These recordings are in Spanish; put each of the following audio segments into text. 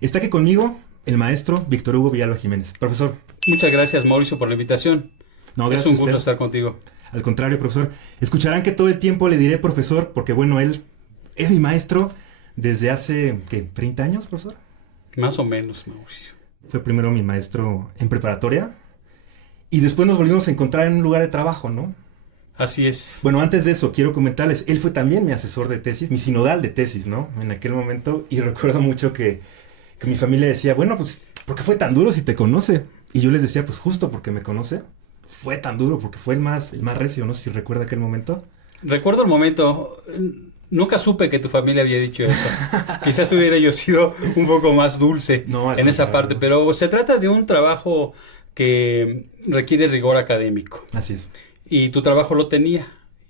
Está aquí conmigo el maestro Víctor Hugo Villalba Jiménez. Profesor. Muchas gracias, Mauricio, por la invitación. No, Es gracias un a gusto usted. estar contigo. Al contrario, profesor. Escucharán que todo el tiempo le diré profesor porque, bueno, él es mi maestro desde hace, ¿qué? ¿30 años, profesor? Más o menos, Mauricio. Fue primero mi maestro en preparatoria y después nos volvimos a encontrar en un lugar de trabajo, ¿no? Así es. Bueno, antes de eso, quiero comentarles, él fue también mi asesor de tesis, mi sinodal de tesis, ¿no? En aquel momento, y recuerdo mucho que mi familia decía, bueno, pues, ¿por qué fue tan duro si te conoce? Y yo les decía, pues justo porque me conoce, fue tan duro, porque fue el más recio, no sé si recuerda aquel momento. Recuerdo el momento, nunca supe que tu familia había dicho eso. Quizás hubiera yo sido un poco más dulce No, al en esa parte, contrario. pero se trata de un trabajo que requiere rigor académico. Así es. Y tu trabajo lo tenía.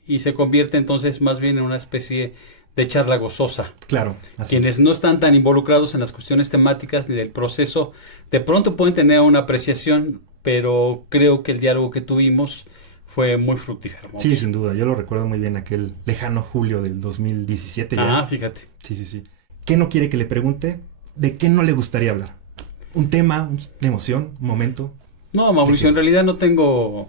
Y se convierte entonces más bien en una especie de charla gozosa. Claro, así Quienes es. no están tan involucrados en las cuestiones temáticas ni del proceso, de pronto pueden tener una apreciación, pero creo que el diálogo que tuvimos fue muy fructífero. Sí, Mauricio. sin duda, yo lo recuerdo muy bien, aquel lejano julio del 2017 Ah, ya. fíjate. Sí, sí, sí. ¿Qué no quiere que le pregunte? ¿De qué no le gustaría hablar? ¿Un tema, una emoción, un momento? No, ¿De Mauricio, en qué? realidad no tengo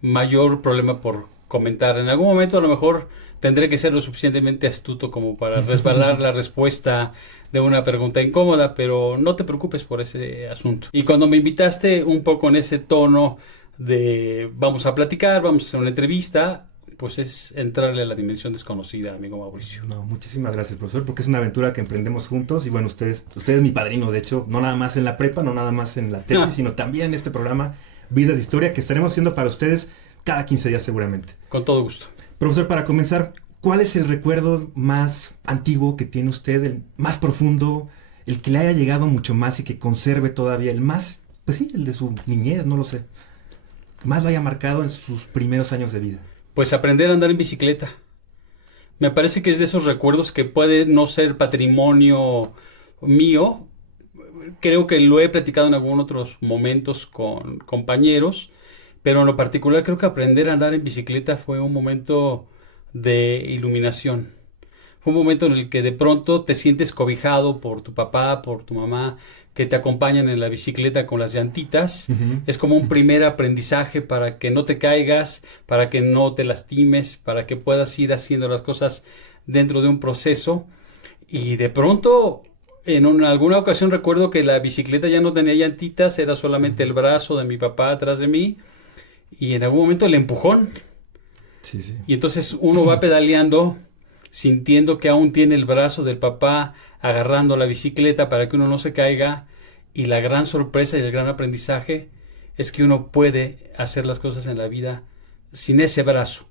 mayor problema por comentar. En algún momento a lo mejor tendré que ser lo suficientemente astuto como para resbalar la respuesta de una pregunta incómoda, pero no te preocupes por ese asunto. Y cuando me invitaste un poco en ese tono de vamos a platicar, vamos a hacer una entrevista, pues es entrarle a la dimensión desconocida, amigo Mauricio. No, muchísimas gracias, profesor, porque es una aventura que emprendemos juntos y bueno, usted es mi padrino, de hecho, no nada más en la prepa, no nada más en la tesis, sino también en este programa Vidas de Historia que estaremos haciendo para ustedes cada 15 días seguramente. Con todo gusto. Profesor, para comenzar, ¿cuál es el recuerdo más antiguo que tiene usted, el más profundo, el que le haya llegado mucho más y que conserve todavía, el más, pues sí, el de su niñez, no lo sé, más lo haya marcado en sus primeros años de vida? Pues aprender a andar en bicicleta. Me parece que es de esos recuerdos que puede no ser patrimonio mío. Creo que lo he platicado en algunos otros momentos con compañeros, pero en lo particular creo que aprender a andar en bicicleta fue un momento de iluminación. Fue un momento en el que de pronto te sientes cobijado por tu papá, por tu mamá, que te acompañan en la bicicleta con las llantitas. Ujú. Es como un primer aprendizaje para que no te caigas, para que no te lastimes, para que puedas ir haciendo las cosas dentro de un proceso. Y de pronto, alguna ocasión recuerdo que la bicicleta ya no tenía llantitas, era solamente el brazo de mi papá atrás de mí. Y en algún momento el empujón. Sí, sí. Y entonces uno va pedaleando sintiendo que aún tiene el brazo del papá agarrando la bicicleta para que uno no se caiga, y la gran sorpresa y el gran aprendizaje es que uno puede hacer las cosas en la vida sin ese brazo.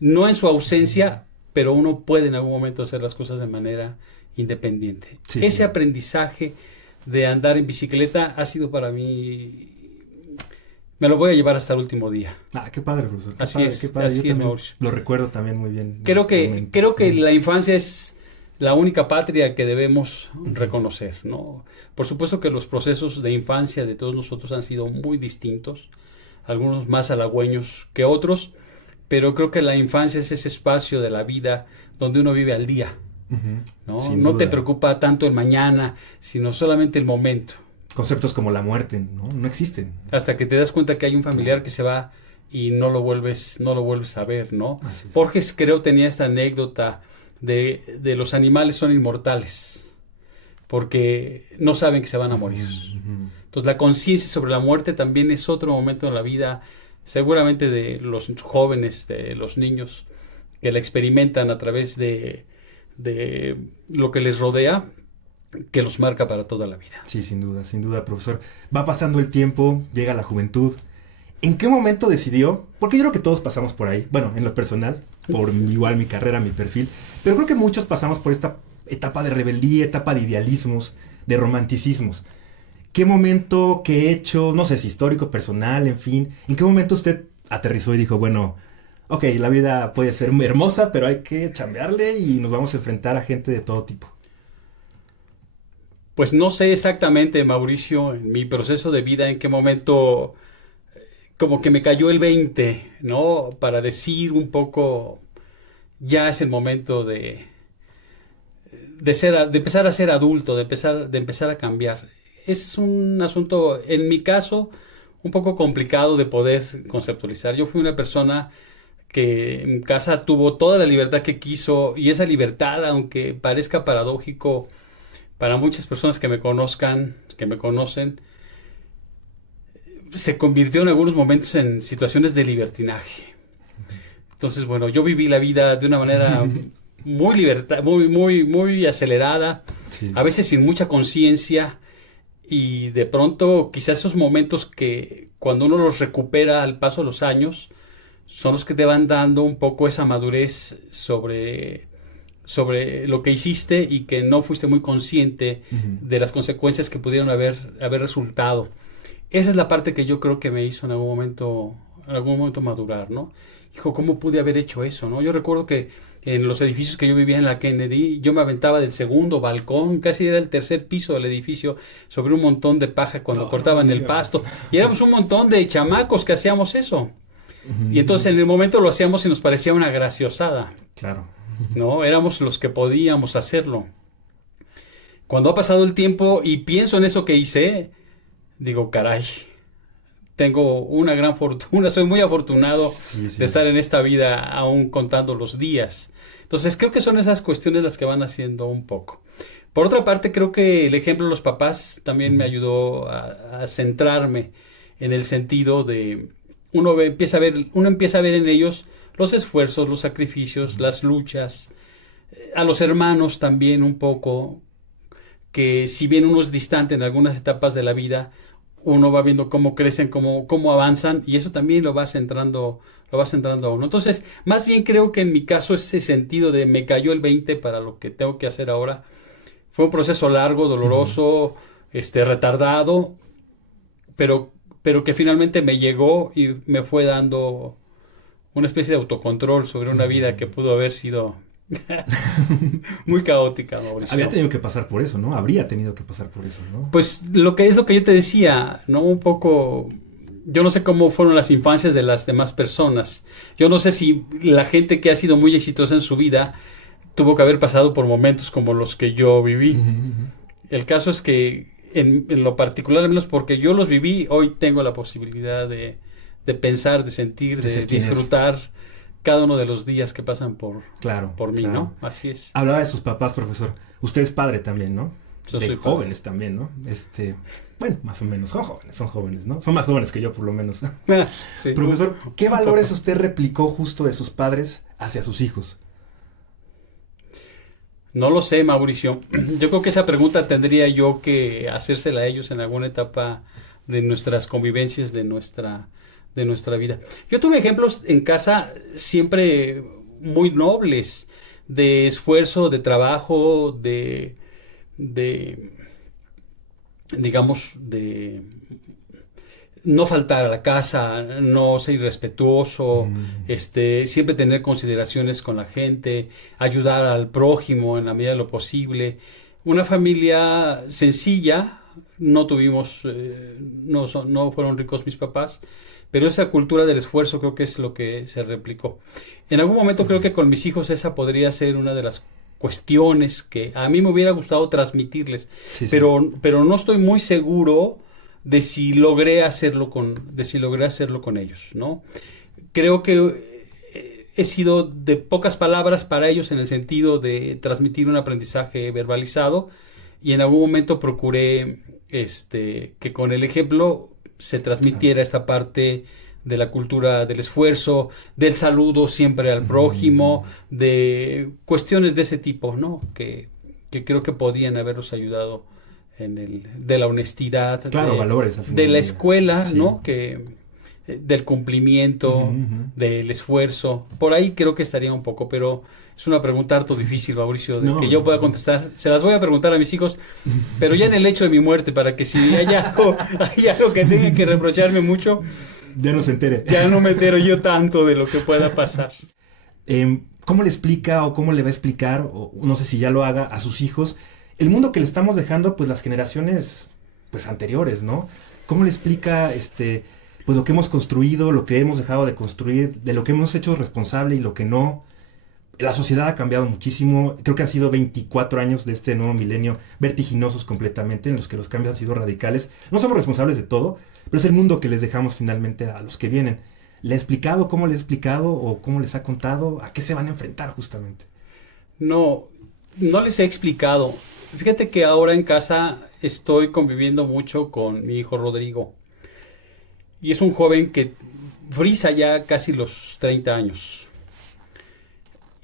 No en su ausencia, pero uno puede en algún momento hacer las cosas de manera independiente. Sí, Ese sí. aprendizaje de andar en bicicleta ha sido para mí, me lo voy a llevar hasta el último día. Ah, qué padre, profesor, qué Así padre, qué es, padre. Yo así es, también Mauricio. lo recuerdo también muy bien. Creo que Ujú. la infancia es la única patria que debemos Ujú. reconocer, ¿no? Por supuesto que los procesos de infancia de todos nosotros han sido muy distintos, algunos más halagüeños que otros, pero creo que la infancia es ese espacio de la vida donde uno vive al día, Ujú. ¿no? Sin No te duda. preocupa tanto el mañana, sino solamente el momento, Conceptos como la muerte, ¿no? No existen. hasta que te das cuenta que hay un Claro. familiar que se va y no lo vuelves a ver, ¿no? Así es. Borges creo tenía esta anécdota de los animales son inmortales, porque no saben que se van a Ujú, morir. ujú. Entonces la conciencia sobre la muerte también es otro momento en la vida, seguramente de los jóvenes, de los niños, que la experimentan a través de lo que les rodea, que los marca para toda la vida. Sí, sin duda, profesor. Va pasando el tiempo, llega la juventud. ¿En qué momento decidió? Porque yo creo que todos pasamos por ahí. Bueno, en lo personal, por igual mi carrera, mi perfil. Pero creo que muchos pasamos por esta etapa de rebeldía, etapa de idealismos, de romanticismos. ¿Qué momento, qué hecho, no sé si histórico, personal, en fin? ¿En qué momento usted aterrizó y dijo, bueno, ok, la vida puede ser muy hermosa, pero hay que chambearle y nos vamos a enfrentar a gente de todo tipo? Pues no sé exactamente, Mauricio, en mi proceso de vida, en qué momento como que me cayó el 20, ¿no? Para decir un poco, ya es el momento de empezar a ser adulto, de empezar a cambiar. Es un asunto, en mi caso, un poco complicado de poder conceptualizar. Yo fui una persona que en casa tuvo toda la libertad que quiso, y esa libertad, aunque parezca paradójico para muchas personas que me conozcan, que me conocen, se convirtió en algunos momentos en situaciones de libertinaje. Entonces, bueno, yo viví la vida de una manera muy acelerada, Sí. a veces sin mucha conciencia, y de pronto quizás esos momentos que cuando uno los recupera al paso de los años son los que te van dando un poco esa madurez sobre lo que hiciste y que no fuiste muy consciente de las consecuencias que pudieron haber resultado. Esa es la parte que yo creo que me hizo en algún momento madurar, ¿no? Hijo, ¿cómo pude haber hecho eso, no? Yo recuerdo que en los edificios que yo vivía en la Kennedy, yo me aventaba del segundo balcón, casi era el tercer piso del edificio, sobre un montón de paja cuando cortaban el pasto. Y éramos un montón de chamacos que hacíamos eso. Y entonces en el momento lo hacíamos y nos parecía una graciosada. Claro. ¿No? Éramos los que podíamos hacerlo. Cuando ha pasado el tiempo y pienso en eso que hice, digo, caray, tengo una gran fortuna, soy muy afortunado de estar en esta vida aún contando los días. Entonces creo que son esas cuestiones las que van haciendo un poco. Por otra parte, creo que el ejemplo de los papás también me ayudó a centrarme en el sentido de uno empieza a ver en ellos los esfuerzos, los sacrificios, las luchas, a los hermanos también un poco, que si bien uno es distante en algunas etapas de la vida, uno va viendo cómo crecen, cómo avanzan, y eso también lo va centrando a uno. Entonces, más bien creo que en mi caso ese sentido de me cayó el 20 para lo que tengo que hacer ahora, fue un proceso largo, doloroso, retardado, pero que finalmente me llegó y me fue dando una especie de autocontrol sobre una vida que pudo haber sido muy caótica, Mauricio. Había tenido que pasar por eso, ¿no? Habría tenido que pasar por eso, ¿no? Pues lo que yo te decía, ¿no? Un poco, yo no sé cómo fueron las infancias de las demás personas. Yo no sé si la gente que ha sido muy exitosa en su vida tuvo que haber pasado por momentos como los que yo viví. El caso es que en lo particular, al menos porque yo los viví, hoy tengo la posibilidad de pensar, de sentir, de disfrutar cada uno de los días que pasan por mí, ¿no? Así es. Hablaba de sus papás, profesor. Usted es padre también, ¿no? Yo soy jóvenes padre. También, ¿no? Bueno, más o menos. Son jóvenes, ¿no? Son más jóvenes que yo, por lo menos. Sí. Profesor, ¿qué valores usted replicó justo de sus padres hacia sus hijos? No lo sé, Mauricio. Yo creo que esa pregunta tendría yo que hacérsela a ellos en alguna etapa de nuestras convivencias, de nuestra vida. Yo tuve ejemplos en casa siempre muy nobles, de esfuerzo, de trabajo, digamos, de no faltar a la casa, no ser irrespetuoso, siempre tener consideraciones con la gente, ayudar al prójimo en la medida de lo posible. Una familia sencilla, no tuvimos, no fueron ricos mis papás, pero esa cultura del esfuerzo creo que es lo que se replicó. En algún momento creo que con mis hijos esa podría ser una de las cuestiones que a mí me hubiera gustado transmitirles, pero no estoy muy seguro de si logré hacerlo con ellos, ¿no? Creo que he sido de pocas palabras para ellos en el sentido de transmitir un aprendizaje verbalizado, y en algún momento procuré que con el ejemplo se transmitiera esta parte de la cultura del esfuerzo, del saludo siempre al prójimo, de cuestiones de ese tipo, ¿no? Que creo que podían haberlos ayudado de la honestidad, valores, de la escuela, ¿no? Del cumplimiento, del esfuerzo. Por ahí creo que estaría un poco, pero es una pregunta harto difícil, Mauricio, que yo pueda contestar. Se las voy a preguntar a mis hijos, pero ya en el hecho de mi muerte, para que si hay algo que tenga que reprocharme mucho, ya no se entere. Ya no me entero yo tanto de lo que pueda pasar. ¿Cómo le explica o cómo le va a explicar, o no sé si ya lo haga, a sus hijos, el mundo que le estamos dejando, pues las generaciones pues anteriores, ¿no? ¿Cómo le explica pues lo que hemos construido, lo que hemos dejado de construir, de lo que hemos hecho responsable y lo que no? La sociedad ha cambiado muchísimo. Creo que han sido 24 años de este nuevo milenio vertiginosos completamente, en los que los cambios han sido radicales. No somos responsables de todo, pero es el mundo que les dejamos finalmente a los que vienen. ¿Le ha explicado cómo le ha explicado o cómo les ha contado a qué se van a enfrentar justamente? No, no les he explicado. Fíjate que ahora en casa estoy conviviendo mucho con mi hijo Rodrigo. Y es un joven que frisa ya casi los 30 años.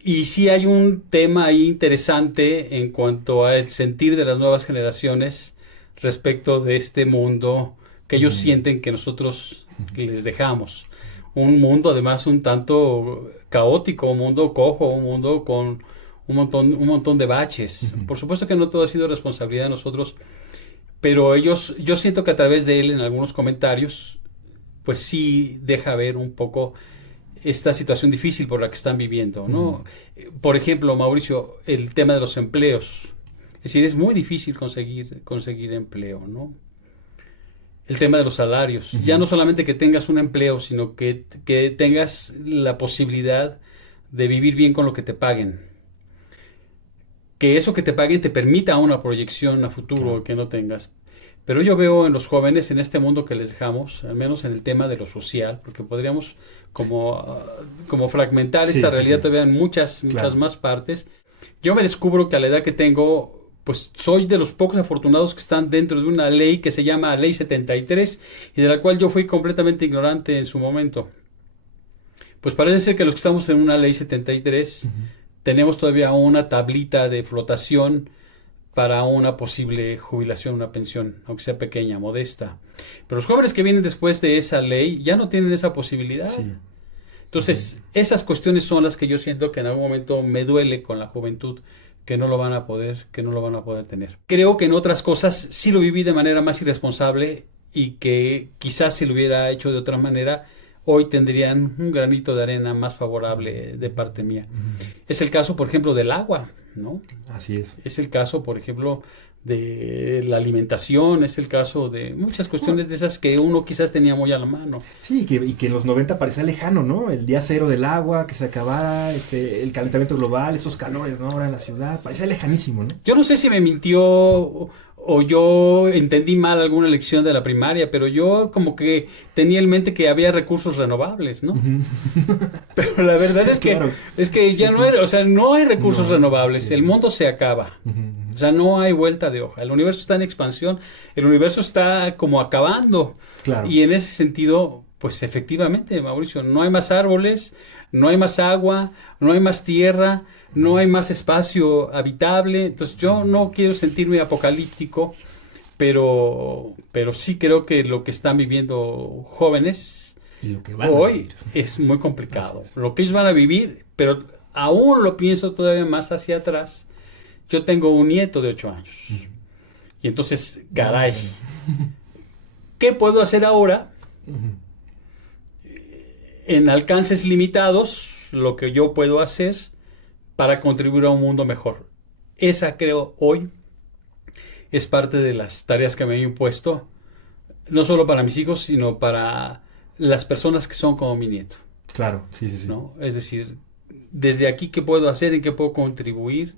Y sí hay un tema ahí interesante en cuanto al sentir de las nuevas generaciones respecto de este mundo que ellos sienten que nosotros les dejamos. Un mundo además un tanto caótico, un mundo cojo, un mundo con un montón de baches. Por supuesto que no todo ha sido responsabilidad de nosotros, pero yo siento que a través de él en algunos comentarios, pues sí deja ver un poco esta situación difícil por la que están viviendo, ¿no? Por ejemplo, Mauricio, el tema de los empleos. Es decir, es muy difícil conseguir empleo, ¿no? El tema de los salarios. Ya no solamente que tengas un empleo, sino que tengas la posibilidad de vivir bien con lo que te paguen. Que eso que te paguen te permita una proyección a futuro que no tengas. Pero yo veo en los jóvenes, en este mundo que les dejamos, al menos en el tema de lo social, porque podríamos como fragmentar esta realidad todavía en muchas más partes. Yo me descubro que a la edad que tengo, pues soy de los pocos afortunados que están dentro de una ley que se llama Ley 73 y de la cual yo fui completamente ignorante en su momento. Pues parece ser que los que estamos en una Ley 73 tenemos todavía una tablita de flotación para una posible jubilación, una pensión, aunque sea pequeña, modesta. Pero los jóvenes que vienen después de esa ley ya no tienen esa posibilidad. Sí. Entonces, esas cuestiones son las que yo siento que en algún momento me duele con la juventud, que no lo van a poder tener. Creo que en otras cosas sí lo viví de manera más irresponsable y que quizás si lo hubiera hecho de otra manera, hoy tendrían un granito de arena más favorable de parte mía. Es el caso, por ejemplo, del agua, ¿no? Así es. Es el caso, por ejemplo, de la alimentación, es el caso de muchas cuestiones de esas que uno quizás tenía muy a la mano. Sí, y que en los 90 parecía lejano, ¿no? El día cero del agua, que se acabara, el calentamiento global, estos calores, ¿no? Ahora en la ciudad, parecía lejanísimo, ¿no? Yo no sé si me mintió o yo entendí mal alguna lección de la primaria, pero yo como que tenía en mente que había recursos renovables, ¿no? Pero la verdad es que, claro, ya no hay, o sea, no hay recursos renovables, el mundo se acaba. O sea, no hay vuelta de hoja. El universo está en expansión, el universo está como acabando. Claro. Y en ese sentido, pues efectivamente, Mauricio, no hay más árboles, no hay más agua, no hay más tierra, no hay más espacio habitable. Entonces yo no quiero sentirme apocalíptico, pero sí creo que lo que están viviendo jóvenes y lo que van hoy a vivir es muy complicado. Lo que ellos van a vivir, pero aún lo pienso todavía más hacia atrás. Yo tengo un nieto de 8 años. Y entonces, caray, ¿qué puedo hacer ahora? En alcances limitados, lo que yo puedo hacer para contribuir a un mundo mejor. Esa, creo, hoy es parte de las tareas que me he impuesto, no solo para mis hijos, sino para las personas que son como mi nieto. Claro, sí. ¿No? Es decir, desde aquí, ¿qué puedo hacer? ¿En qué puedo contribuir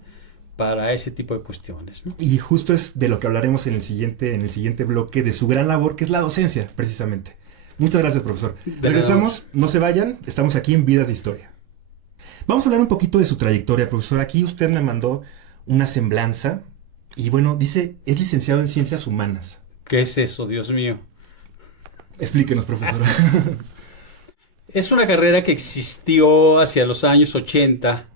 para ese tipo de cuestiones, ¿no? Y justo es de lo que hablaremos en el siguiente bloque, de su gran labor, que es la docencia, precisamente. Muchas gracias, profesor. Regresamos, no se vayan, estamos aquí en Vidas de Historia. Vamos a hablar un poquito de su trayectoria, profesor. Aquí usted me mandó una semblanza y bueno, dice, es licenciado en Ciencias Humanas. ¿Qué es eso, Dios mío? Explíquenos, profesor. Es una carrera que existió hacia los años 80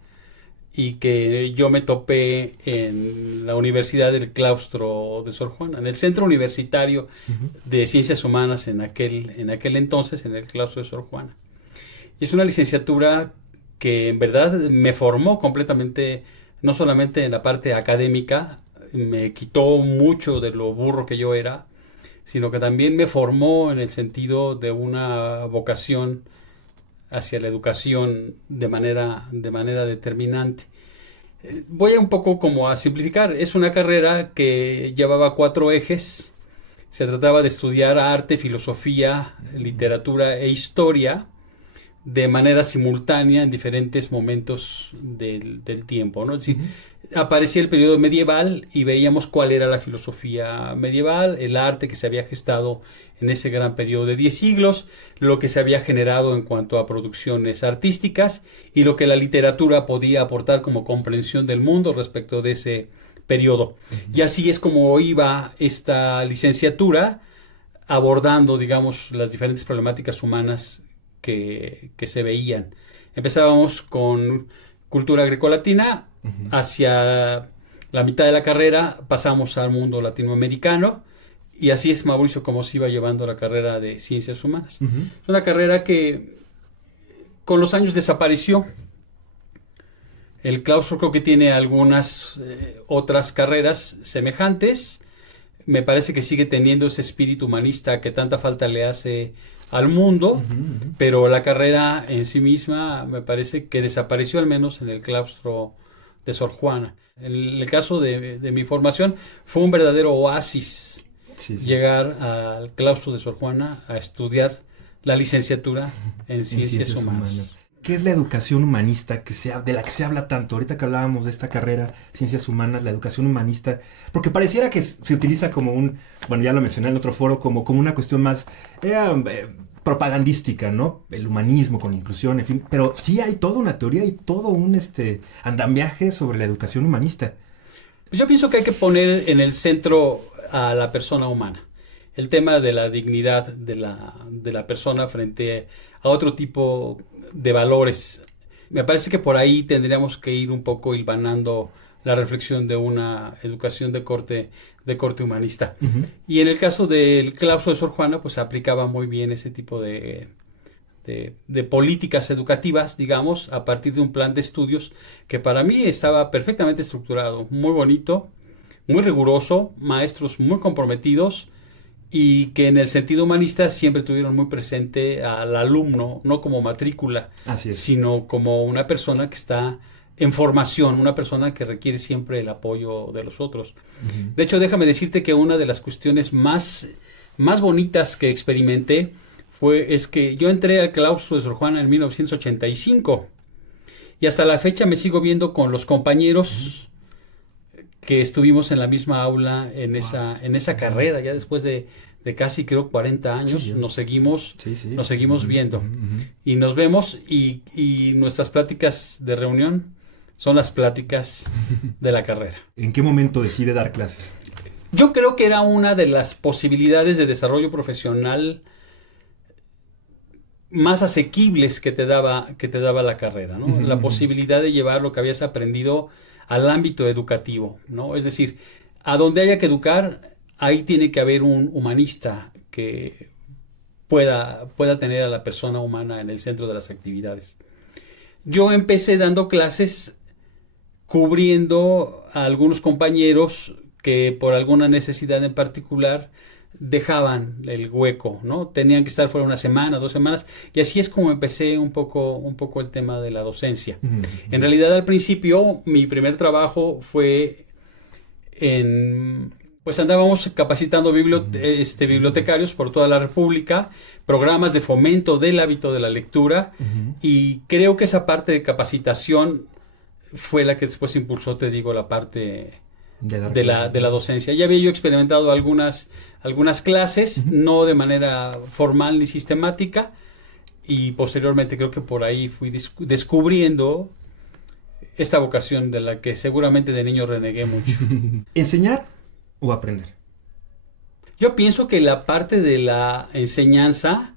y que yo me topé en la Universidad del Claustro de Sor Juana, en el Centro Universitario de Ciencias Humanas en aquel entonces, en el Claustro de Sor Juana. Y es una licenciatura que en verdad me formó completamente, no solamente en la parte académica, me quitó mucho de lo burro que yo era, sino que también me formó en el sentido de una vocación hacia la educación de manera determinante. Voy un poco como a simplificar. Es una carrera que llevaba 4 ejes. Se trataba de estudiar arte, filosofía, literatura e historia de manera simultánea en diferentes momentos del tiempo, ¿no? Es decir, aparecía el periodo medieval y veíamos cuál era la filosofía medieval, el arte que se había gestado en ese gran periodo de 10 siglos, lo que se había generado en cuanto a producciones artísticas y lo que la literatura podía aportar como comprensión del mundo respecto de ese periodo. Y así es como iba esta licenciatura abordando, digamos, las diferentes problemáticas humanas que se veían. Empezábamos con cultura grecolatina, hacia la mitad de la carrera pasamos al mundo latinoamericano, y así es, Mauricio, como se iba llevando la carrera de Ciencias Humanas. Es una carrera que con los años desapareció. El claustro creo que tiene algunas otras carreras semejantes. Me parece que sigue teniendo ese espíritu humanista que tanta falta le hace al mundo, pero la carrera en sí misma me parece que desapareció, al menos en el claustro de Sor Juana. En el caso de mi formación fue un verdadero oasis llegar al claustro de Sor Juana a estudiar la licenciatura en Ciencias Humanas. ¿Qué es la educación humanista de la que se habla tanto? Ahorita que hablábamos de esta carrera, Ciencias Humanas, la educación humanista, porque pareciera que se utiliza como bueno, ya lo mencioné en el otro foro, como una cuestión más propagandística, ¿no? El humanismo con inclusión, en fin, pero sí hay toda una teoría y todo un andamiaje sobre la educación humanista. Pues yo pienso que hay que poner en el centro a la persona humana. El tema de la dignidad de la persona frente a otro tipo de valores. Me parece que por ahí tendríamos que ir un poco hilvanando la reflexión de una educación de corte humanista. Y en el caso del claustro de Sor Juana, pues aplicaba muy bien ese tipo de políticas educativas, digamos, a partir de un plan de estudios que para mí estaba perfectamente estructurado, muy bonito, muy riguroso, maestros muy comprometidos, y que en el sentido humanista siempre tuvieron muy presente al alumno, no como matrícula, sino como una persona que está en formación, una persona que requiere siempre el apoyo de los otros. De hecho, déjame decirte que una de las cuestiones más bonitas que experimenté es que yo entré al claustro de Sor Juana en 1985 y hasta la fecha me sigo viendo con los compañeros que estuvimos en la misma aula en esa carrera, ya después de casi creo 40 años, nos seguimos viendo y nos vemos, y nuestras pláticas de reunión son las pláticas de la carrera. ¿En qué momento decide dar clases? Yo creo que era una de las posibilidades de desarrollo profesional más asequibles que te daba la carrera, ¿no? La posibilidad de llevar lo que habías aprendido al ámbito educativo, ¿no? Es decir, a donde haya que educar, ahí tiene que haber un humanista que pueda tener a la persona humana en el centro de las actividades. Yo empecé dando clases cubriendo a algunos compañeros que por alguna necesidad en particular dejaban el hueco, ¿no? Tenían que estar fuera una semana, 2 semanas, y así es como empecé un poco el tema de la docencia. En realidad, al principio, mi primer trabajo fue pues andábamos capacitando bibliotecarios por toda la República, programas de fomento del hábito de la lectura, y creo que esa parte de capacitación fue la que después impulsó, te digo, la parte de la docencia. Ya había yo experimentado algunas clases, no de manera formal ni sistemática, y posteriormente creo que por ahí fui descubriendo esta vocación de la que seguramente de niño renegué mucho. ¿Enseñar o aprender? Yo pienso que la parte de la enseñanza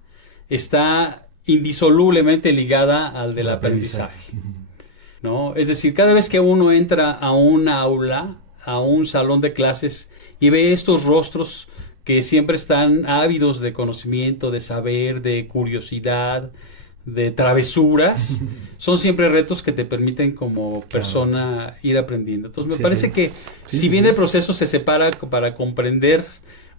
está indisolublemente ligada al del aprendizaje, ¿no? Es decir, cada vez que uno entra a un aula, a un salón de clases, y ve estos rostros que siempre están ávidos de conocimiento, de saber, de curiosidad, de travesuras, son siempre retos que te permiten como persona ir aprendiendo. Entonces me parece que si bien el proceso se separa para comprender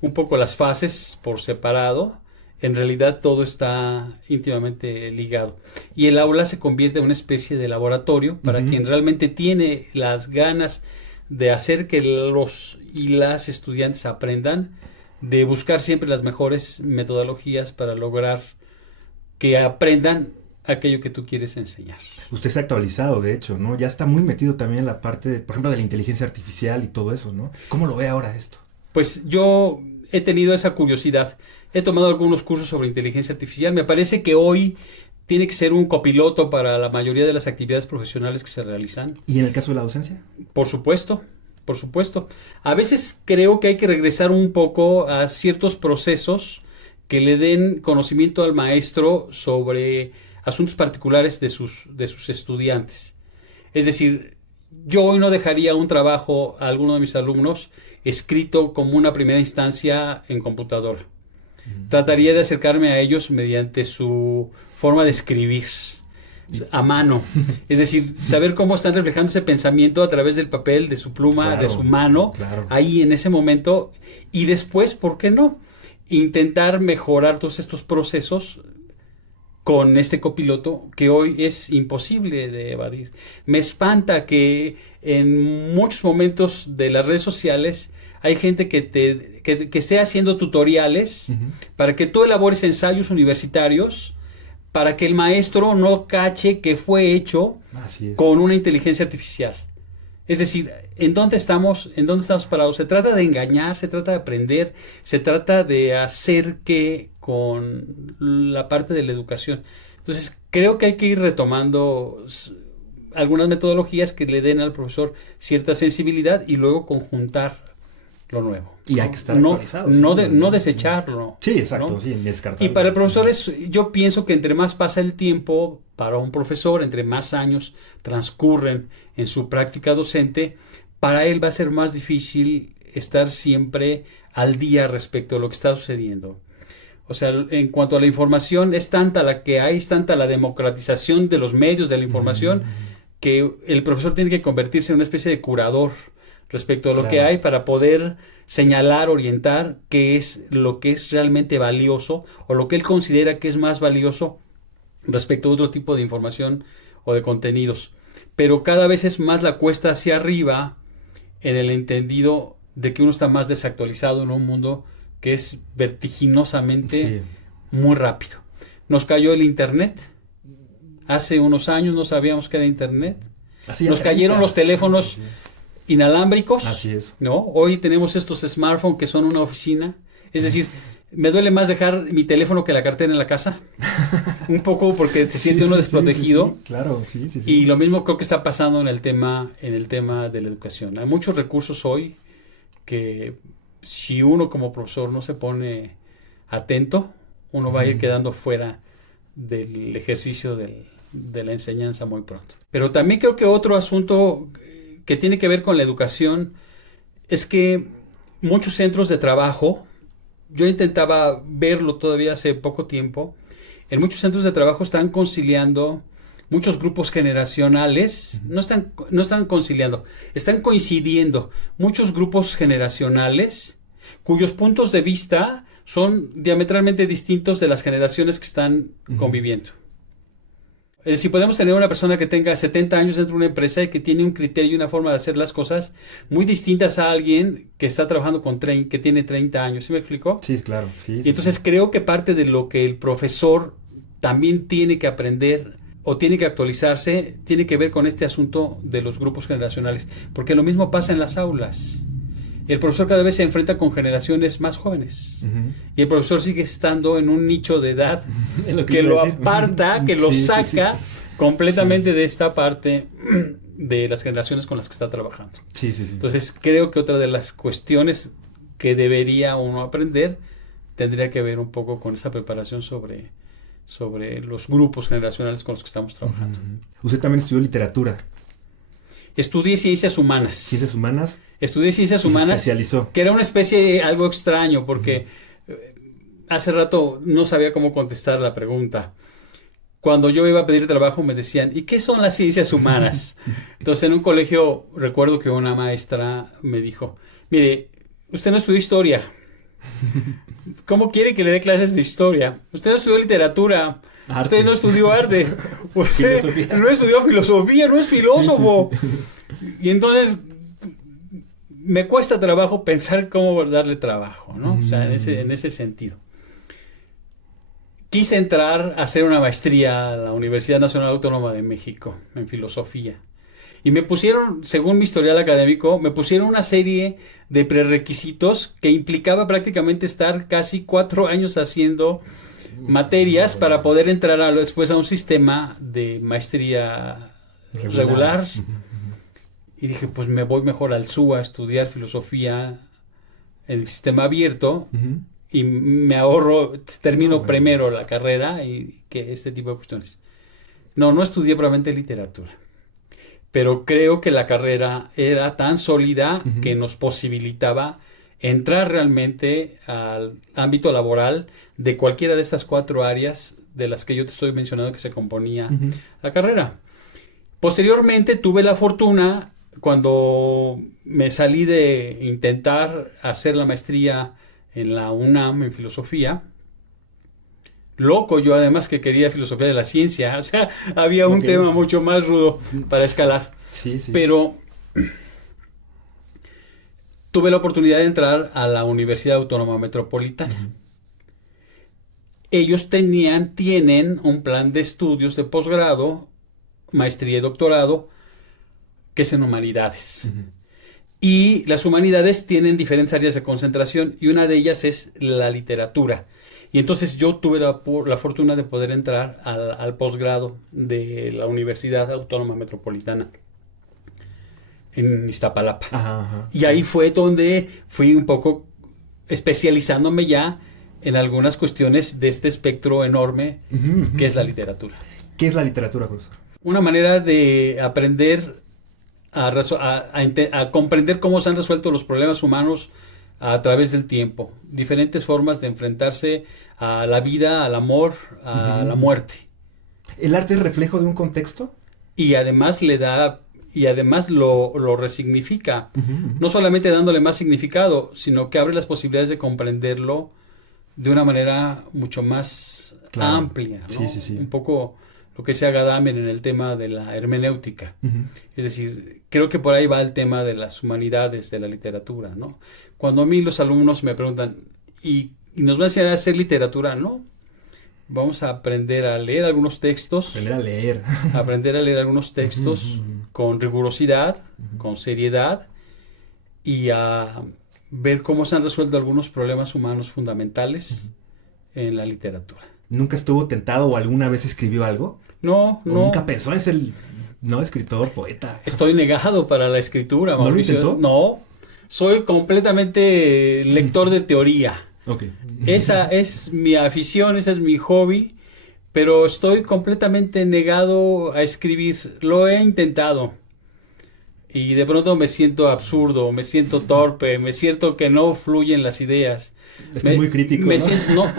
un poco las fases por separado, en realidad todo está íntimamente ligado. Y el aula se convierte en una especie de laboratorio para quien realmente tiene las ganas de hacer que los y las estudiantes aprendan, de buscar siempre las mejores metodologías para lograr que aprendan aquello que tú quieres enseñar. Usted se ha actualizado, de hecho, ¿no? Ya está muy metido también en la parte, por ejemplo, de la inteligencia artificial y todo eso, ¿no? ¿Cómo lo ve ahora esto? Pues yo he tenido esa curiosidad. He tomado algunos cursos sobre inteligencia artificial. Me parece que hoy tiene que ser un copiloto para la mayoría de las actividades profesionales que se realizan. ¿Y en el caso de la docencia? Por supuesto, por supuesto. A veces creo que hay que regresar un poco a ciertos procesos que le den conocimiento al maestro sobre asuntos particulares de sus estudiantes. Es decir, yo hoy no dejaría un trabajo a alguno de mis alumnos escrito como una primera instancia en computadora. Trataría de acercarme a ellos mediante su forma de escribir a mano. Es decir, saber cómo están reflejando ese pensamiento a través del papel, de su pluma, Claro, de su mano, claro. ahí en ese momento. Y después, ¿por qué no? Intentar mejorar todos estos procesos con este copiloto que hoy es imposible de evadir. Me espanta que en muchos momentos de las redes sociales hay gente que esté haciendo tutoriales para que tú elabores ensayos universitarios para que el maestro no cache que fue hecho Así es. con una inteligencia artificial. Es decir, ¿en dónde estamos parados? Se trata de engañar, se trata de aprender, se trata de hacer que con la parte de la educación. Entonces, creo que hay que ir retomando algunas metodologías que le den al profesor cierta sensibilidad y luego conjuntar lo nuevo. Y hay que estar no, actualizados. no desecharlo. Sí, exacto, ¿no? sí, descartarlo. Y para el profesor yo pienso que entre más pasa el tiempo, para un profesor, entre más años transcurren en su práctica docente, para él va a ser más difícil estar siempre al día respecto a lo que está sucediendo. O sea, en cuanto a la información, es tanta la que hay, es tanta la democratización de los medios de la información, que el profesor tiene que convertirse en una especie de curador respecto a lo que hay para poder señalar, orientar qué es lo que es realmente valioso o lo que él considera que es más valioso respecto a otro tipo de información o de contenidos. Pero cada vez es más la cuesta hacia arriba en el entendido de que uno está más desactualizado en un mundo que es vertiginosamente muy rápido. Nos cayó el internet. Hace unos años no sabíamos que era internet. Nos cayeron los teléfonos inalámbricos. Así es. ¿No? Hoy tenemos estos smartphones que son una oficina. Es decir, me duele más dejar mi teléfono que la cartera en la casa. Un poco porque se siente uno desprotegido. Sí, claro, sí. Y lo mismo creo que está pasando en el tema de la educación. Hay muchos recursos hoy que si uno como profesor no se pone atento, uno va a ir quedando fuera del ejercicio de la enseñanza muy pronto. Pero también creo que otro asunto que tiene que ver con la educación es que muchos centros de trabajo, yo intentaba verlo todavía hace poco tiempo, en muchos centros de trabajo están conciliando muchos grupos generacionales, no están conciliando, están coincidiendo muchos grupos generacionales cuyos puntos de vista son diametralmente distintos de las generaciones que están conviviendo. Es decir, podemos tener una persona que tenga 70 años dentro de una empresa y que tiene un criterio y una forma de hacer las cosas muy distintas a alguien que está trabajando que tiene 30 años. ¿Sí me explicó? Sí, claro. Sí, y entonces creo que parte de lo que el profesor también tiene que aprender o tiene que actualizarse tiene que ver con este asunto de los grupos generacionales. Porque lo mismo pasa en las aulas. El profesor cada vez se enfrenta con generaciones más jóvenes. Y el profesor sigue estando en un nicho de edad que lo aparta, que lo saca completamente de esta parte de las generaciones con las que está trabajando. Entonces creo que otra de las cuestiones que debería uno aprender tendría que ver un poco con esa preparación sobre los grupos generacionales con los que estamos trabajando. Usted también estudió literatura. Estudié ciencias humanas. ¿Ciencias humanas? Estudié ciencias humanas. Se especializó. Que era una especie, algo extraño, porque hace rato no sabía cómo contestar la pregunta. Cuando yo iba a pedir trabajo me decían, ¿y qué son las ciencias humanas? Entonces en un colegio recuerdo que una maestra me dijo, mire, usted no estudió historia. ¿Cómo quiere que le dé clases de historia? Usted no estudió literatura. Arte. Usted no estudió arte. Usted no estudió filosofía, no es filósofo. Y entonces me cuesta trabajo pensar cómo darle trabajo, ¿no? O sea, en ese sentido. quise entrar a hacer una maestría a la Universidad Nacional Autónoma de México en filosofía. Y me pusieron, según mi historial académico, me pusieron una serie de prerequisitos que implicaba prácticamente estar casi 4 años haciendo materias para poder entrar después a un sistema de maestría regular. Y dije, pues me voy mejor al SUA a estudiar filosofía en el sistema abierto y me ahorro, termino primero la carrera y que este tipo de cuestiones. No estudié probablemente literatura, pero creo que la carrera era tan sólida que nos posibilitaba entrar realmente al ámbito laboral de cualquiera de estas 4 áreas de las que yo te estoy mencionando que se componía la carrera. Posteriormente tuve la fortuna, cuando me salí de intentar hacer la maestría en la UNAM en filosofía, loco yo además que quería filosofía de la ciencia, o sea, había un tema mucho más rudo para escalar. Sí. Pero tuve la oportunidad de entrar a la Universidad Autónoma Metropolitana. Ellos tienen un plan de estudios de posgrado, maestría y doctorado, que es en humanidades. Y las humanidades tienen diferentes áreas de concentración y una de ellas es la literatura. Y entonces yo tuve la fortuna de poder entrar al posgrado de la Universidad Autónoma Metropolitana en Iztapalapa. Y ahí fue donde fui un poco especializándome ya en algunas cuestiones de este espectro enorme que es la literatura. ¿Qué es la literatura, profesor? Una manera de aprender a comprender cómo se han resuelto los problemas humanos a través del tiempo. Diferentes formas de enfrentarse a la vida, al amor, a la muerte. ¿El arte es reflejo de un contexto? Y además lo resignifica. No solamente dándole más significado, sino que abre las posibilidades de comprenderlo de una manera mucho más amplia, ¿no? Sí. Un poco lo que decía Gadamer en el tema de la hermenéutica. Es decir, creo que por ahí va el tema de las humanidades, de la literatura, ¿no? Cuando a mí los alumnos me preguntan, ¿y nos van a enseñar a hacer literatura? No. Vamos a aprender a leer algunos textos. Aprender a leer algunos textos con rigurosidad, con seriedad, y a ver cómo se han resuelto algunos problemas humanos fundamentales en la literatura. ¿Nunca estuvo tentado o alguna vez escribió algo? No. ¿Nunca pensó en ser escritor, poeta? Estoy negado para la escritura, Mauricio. ¿No lo intentó? No, soy completamente lector de teoría. Okay. Esa es mi afición, ese es mi hobby, pero estoy completamente negado a escribir. Lo he intentado y de pronto me siento absurdo, me siento torpe, me siento que no fluyen las ideas. Estoy muy crítico,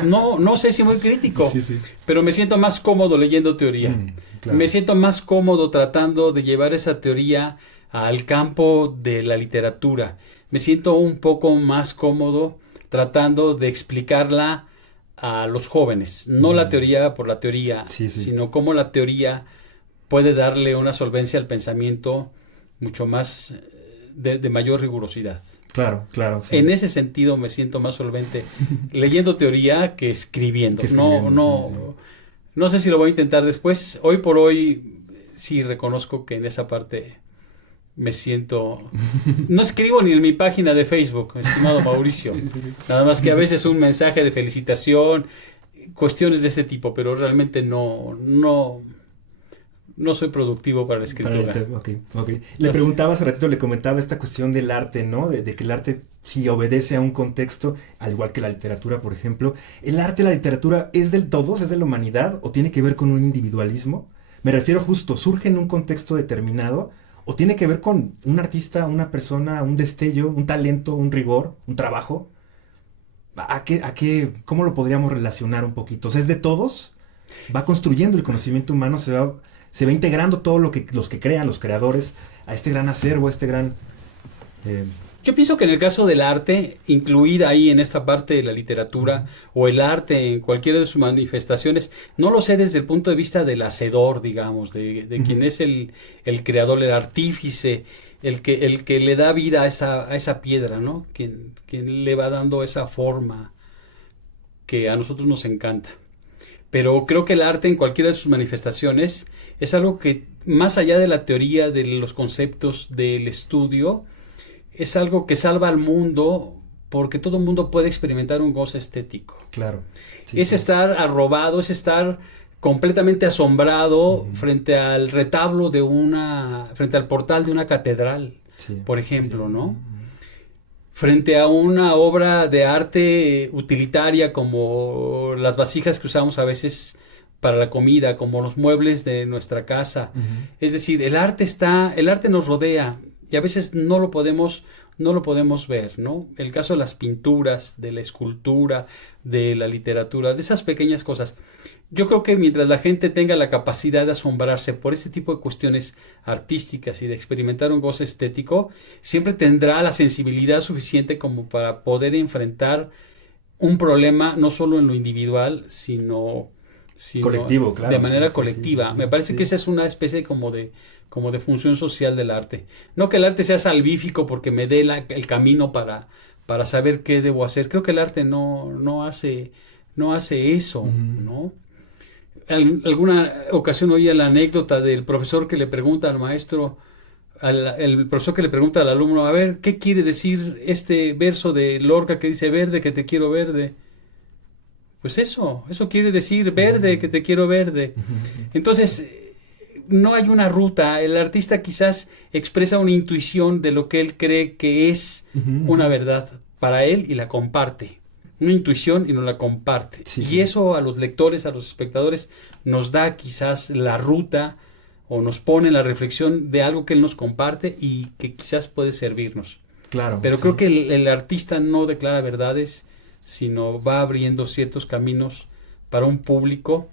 ¿no? No sé si muy crítico, sí. Pero me siento más cómodo leyendo teoría. Claro. Me siento más cómodo tratando de llevar esa teoría al campo de la literatura. Me siento un poco más cómodo tratando de explicarla a los jóvenes. No la teoría por la teoría, sino cómo la teoría puede darle una solvencia al pensamiento mucho más de mayor rigurosidad. Claro. Sí. En ese sentido me siento más solvente leyendo teoría que escribiendo. No sé si lo voy a intentar después. Hoy por hoy sí reconozco que en esa parte me siento... No escribo ni en mi página de Facebook, estimado Mauricio. Sí. Nada más que a veces un mensaje de felicitación, cuestiones de ese tipo, pero realmente no soy productivo para la escritura. Okay. Le preguntaba hace ratito, le comentaba esta cuestión del arte, ¿no? De que el arte sí obedece a un contexto, al igual que la literatura, por ejemplo. ¿El arte y la literatura es del todos, es de la humanidad, o tiene que ver con un individualismo? Me refiero justo, ¿surge en un contexto determinado, o tiene que ver con un artista, una persona, un destello, un talento, un rigor, un trabajo? ¿Cómo lo podríamos relacionar un poquito? O sea, ¿es de todos? Va construyendo el conocimiento humano, se va integrando todo los que crean, los creadores, a este gran acervo, a este gran... Yo pienso que en el caso del arte, incluida ahí en esta parte de la literatura, o el arte en cualquiera de sus manifestaciones, no lo sé desde el punto de vista del hacedor, digamos, de quien es el creador, el artífice, el que le da vida a esa piedra, ¿no? Quien le va dando esa forma que a nosotros nos encanta. Pero creo que el arte en cualquiera de sus manifestaciones es algo que, más allá de la teoría, de los conceptos, del estudio, es algo que salva al mundo porque todo el mundo puede experimentar un goce estético. Claro. Sí, es estar arrobado, es estar completamente asombrado frente al retablo frente al portal de una catedral, por ejemplo, ¿no? Frente a una obra de arte utilitaria como las vasijas que usamos a veces para la comida, como los muebles de nuestra casa. Es decir, el arte nos rodea y a veces no lo podemos ver, ¿no? El caso de las pinturas, de la escultura, de la literatura, de esas pequeñas cosas. Yo creo que mientras la gente tenga la capacidad de asombrarse por este tipo de cuestiones artísticas y de experimentar un goce estético, siempre tendrá la sensibilidad suficiente como para poder enfrentar un problema no solo en lo individual, sino colectivo, claro, de manera colectiva. Me parece que esa es una especie como de función social del arte. No que el arte sea salvífico porque me dé el camino para saber qué debo hacer. Creo que el arte no hace eso, ¿no? En alguna ocasión oía la anécdota del profesor que le pregunta al maestro, el profesor que le pregunta al alumno, a ver, ¿qué quiere decir este verso de Lorca que dice verde, que te quiero verde? Pues eso quiere decir verde, que te quiero verde. Entonces, no hay una ruta. El artista quizás expresa una intuición de lo que él cree que es una verdad para él y la comparte. Una intuición y nos la comparte. Y eso a los lectores, a los espectadores, nos da quizás la ruta o nos pone en la reflexión de algo que él nos comparte y que quizás puede servirnos. Claro. Pero creo que el artista no declara verdades, sino va abriendo ciertos caminos para un público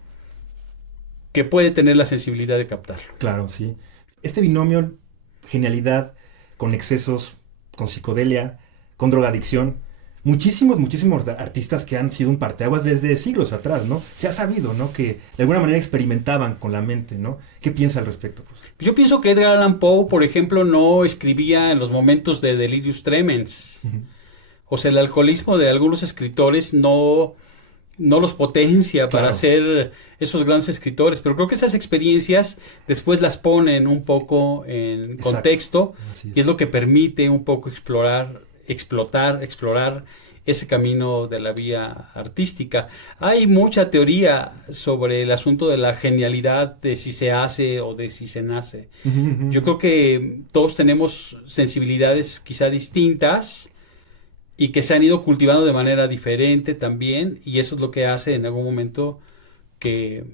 que puede tener la sensibilidad de captarlo. Claro, sí. Este binomio, genialidad, con excesos, con psicodelia, con drogadicción, muchísimos artistas que han sido un parteaguas desde siglos atrás, ¿no? Se ha sabido, ¿no? Que de alguna manera experimentaban con la mente, ¿no? ¿Qué piensa al respecto? Yo pienso que Edgar Allan Poe, por ejemplo, no escribía en los momentos de delirius tremens. O sea, el alcoholismo de algunos escritores no los potencia para ser esos grandes escritores, pero creo que esas experiencias después las ponen un poco en contexto y es lo que permite un poco explorar ese camino de la vía artística. Hay mucha teoría sobre el asunto de la genialidad, de si se hace o de si se nace. Yo creo que todos tenemos sensibilidades quizá distintas y que se han ido cultivando de manera diferente también, y eso es lo que hace en algún momento que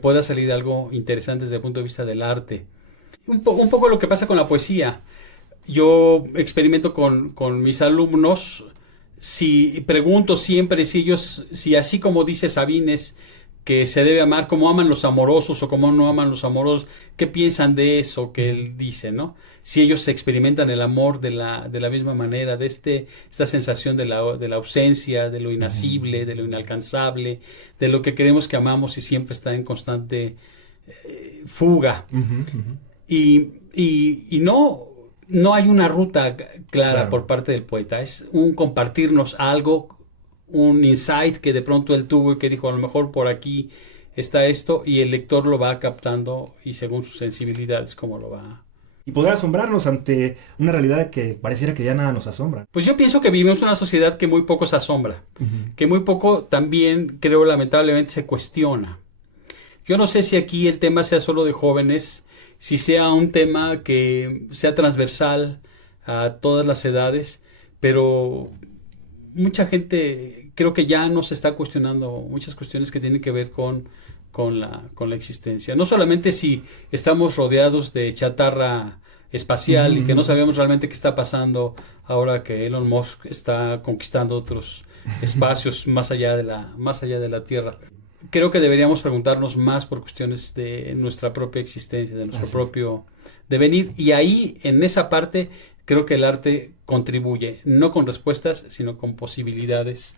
pueda salir algo interesante desde el punto de vista del arte. Un poco lo que pasa con la poesía. Yo experimento con mis alumnos, pregunto siempre si así como dice Sabines, que se debe amar como aman los amorosos o como no aman los amorosos, ¿qué piensan de eso que él dice, no? Si ellos experimentan el amor de la misma manera, de esta sensación de la ausencia, de lo inacible, de lo inalcanzable, de lo que creemos que amamos y siempre está en constante fuga. Y no hay una ruta clara por parte del poeta, es un compartirnos algo, un insight que de pronto él tuvo y que dijo, a lo mejor por aquí está esto, y el lector lo va captando y según sus sensibilidades cómo lo va. Y poder asombrarnos ante una realidad que pareciera que ya nada nos asombra. Pues yo pienso que vivimos una sociedad que muy poco se asombra, que muy poco también, creo, lamentablemente se cuestiona. Yo no sé si aquí el tema sea solo de jóvenes, si sea un tema que sea transversal a todas las edades, pero mucha gente creo que ya no se está cuestionando muchas cuestiones que tienen que ver con la existencia. No solamente si estamos rodeados de chatarra espacial y que no sabemos realmente qué está pasando ahora que Elon Musk está conquistando otros espacios más allá de la Tierra. Creo que deberíamos preguntarnos más por cuestiones de nuestra propia existencia, de nuestro propio devenir, y ahí, en esa parte, creo que el arte contribuye, no con respuestas, sino con posibilidades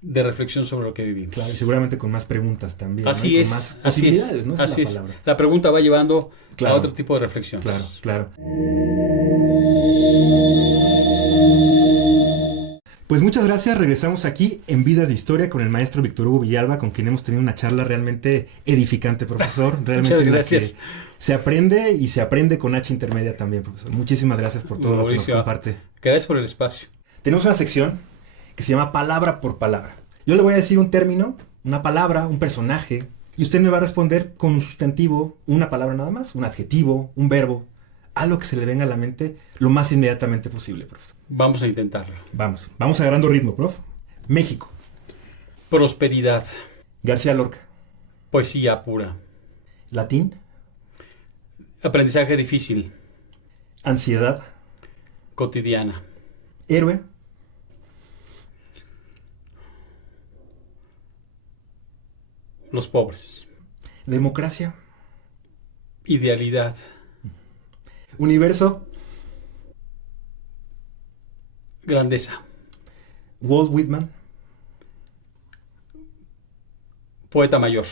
de reflexión sobre lo que vivimos. Claro, y seguramente con más preguntas también. Así ¿no? es. Con más posibilidades, ¿no? Así Esa es. la palabra. La pregunta va llevando a otro tipo de reflexión. Claro. Pues muchas gracias. Regresamos aquí en Vidas de Historia con el maestro Víctor Hugo Villalba, con quien hemos tenido una charla realmente edificante, profesor. Realmente Muchas en la gracias. que se aprende y se aprende con H intermedia también, profesor. Muchísimas gracias por todo lo que nos comparte. Gracias por el espacio. Tenemos una sección que se llama Palabra por Palabra. Yo le voy a decir un término, una palabra, un personaje, y usted me va a responder con un sustantivo, una palabra nada más, un adjetivo, un verbo, algo que se le venga a la mente lo más inmediatamente posible, profesor. Vamos a intentarlo. Vamos agarrando ritmo, prof. México. Prosperidad. García Lorca. Poesía pura. Latín. Aprendizaje difícil. Ansiedad. Cotidiana. Héroe. Los pobres. Democracia. Idealidad. Universo. Grandeza. Walt Whitman. Poeta mayor.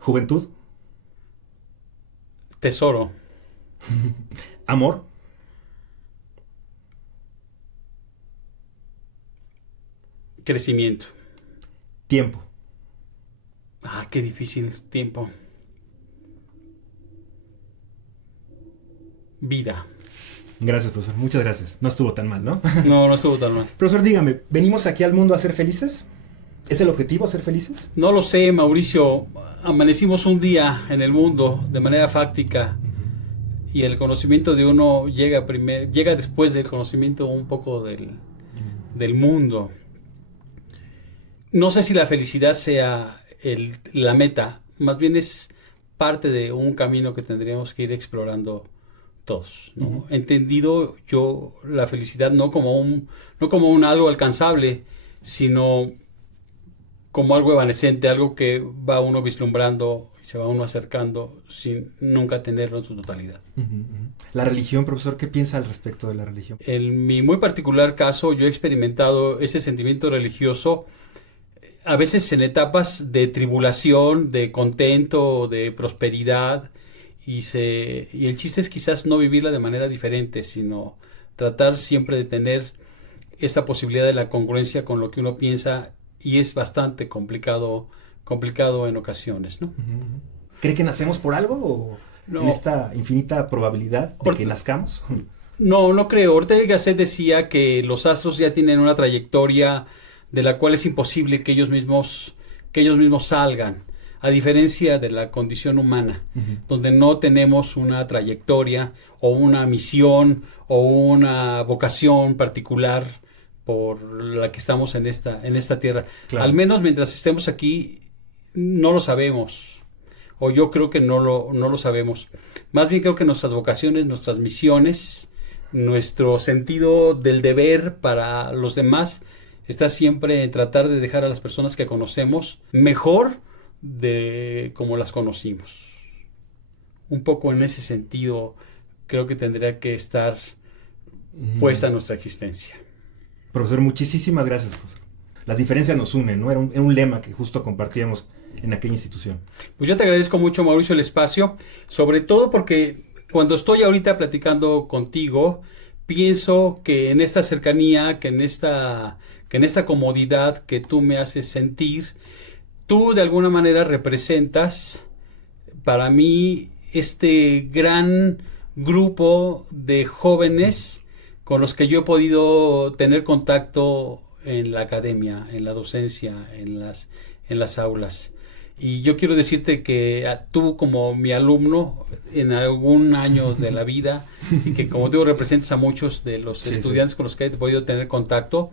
Juventud. Tesoro. Amor. Crecimiento. Tiempo. Ah, qué difícil es tiempo. Vida. Gracias, profesor. Muchas gracias. No estuvo tan mal, ¿no? No estuvo tan mal. Profesor, dígame, ¿venimos aquí al mundo a ser felices? ¿Es el objetivo ser felices? No lo sé, Mauricio. Amanecimos un día en el mundo de manera fáctica y el conocimiento de uno llega después del conocimiento un poco del mundo. No sé si la felicidad sea la meta, más bien es parte de un camino que tendríamos que ir explorando todos, ¿no? Entendido yo la felicidad no como un algo alcanzable, sino como algo evanescente, algo que va uno vislumbrando y se va uno acercando sin nunca tenerlo en su totalidad. La religión, profesor, ¿qué piensa al respecto de la religión? En mi muy particular caso, yo he experimentado ese sentimiento religioso a veces en etapas de tribulación, de contento, de prosperidad, y el chiste es quizás no vivirla de manera diferente, sino tratar siempre de tener esta posibilidad de la congruencia con lo que uno piensa, y es bastante complicado en ocasiones, ¿no? ¿Cree que nacemos por algo o No. en esta infinita probabilidad de que nazcamos? No creo. Ortega y Gasset decía que los astros ya tienen una trayectoria de la cual es imposible que ellos mismos salgan, a diferencia de la condición humana, donde no tenemos una trayectoria o una misión o una vocación particular por la que estamos en esta tierra. Claro. Al menos mientras estemos aquí no lo sabemos, o yo creo que no lo sabemos. Más bien creo que nuestras vocaciones, nuestras misiones, nuestro sentido del deber para los demás está siempre en tratar de dejar a las personas que conocemos mejor de como las conocimos. Un poco en ese sentido creo que tendría que estar puesta nuestra existencia. Profesor, muchísimas gracias, profesor. Las diferencias nos unen, ¿no? Era un lema que justo compartíamos en aquella institución. Pues yo te agradezco mucho, Mauricio, el espacio, sobre todo porque cuando estoy ahorita platicando contigo, pienso que en esta cercanía, que en esta comodidad que tú me haces sentir, tú de alguna manera representas para mí este gran grupo de jóvenes con los que yo he podido tener contacto en la academia, en la docencia, en las aulas. Y yo quiero decirte que tú como mi alumno en algún año de la vida y que como tú representas a muchos de los estudiantes con los que he podido tener contacto,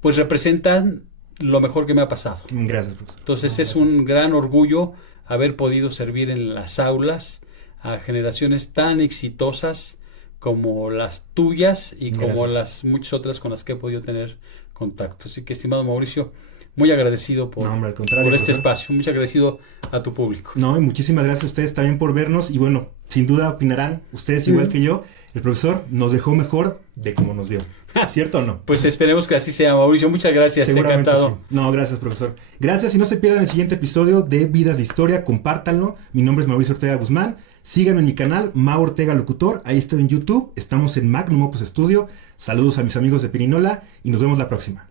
pues representan lo mejor que me ha pasado. Gracias, profesor. Entonces es un gran orgullo haber podido servir en las aulas a generaciones tan exitosas como las tuyas y como las muchas otras con las que he podido tener contacto. Así que, estimado Mauricio, muy agradecido por este espacio, muy agradecido a tu público. No, y muchísimas gracias a ustedes también por vernos y bueno, sin duda opinarán, ustedes igual que yo, el profesor nos dejó mejor de como nos vio. ¿Cierto o no? Pues esperemos que así sea, Mauricio. Muchas gracias. Seguramente Encantado. sí. No, gracias, profesor. Gracias y no se pierdan el siguiente episodio de Vidas de Historia. Compártanlo. Mi nombre es Mauricio Ortega Guzmán. Síganme en mi canal, Mau Ortega Locutor. Ahí estoy en YouTube. Estamos en Magnum Opus Studio. Saludos a mis amigos de Pirinola y nos vemos la próxima.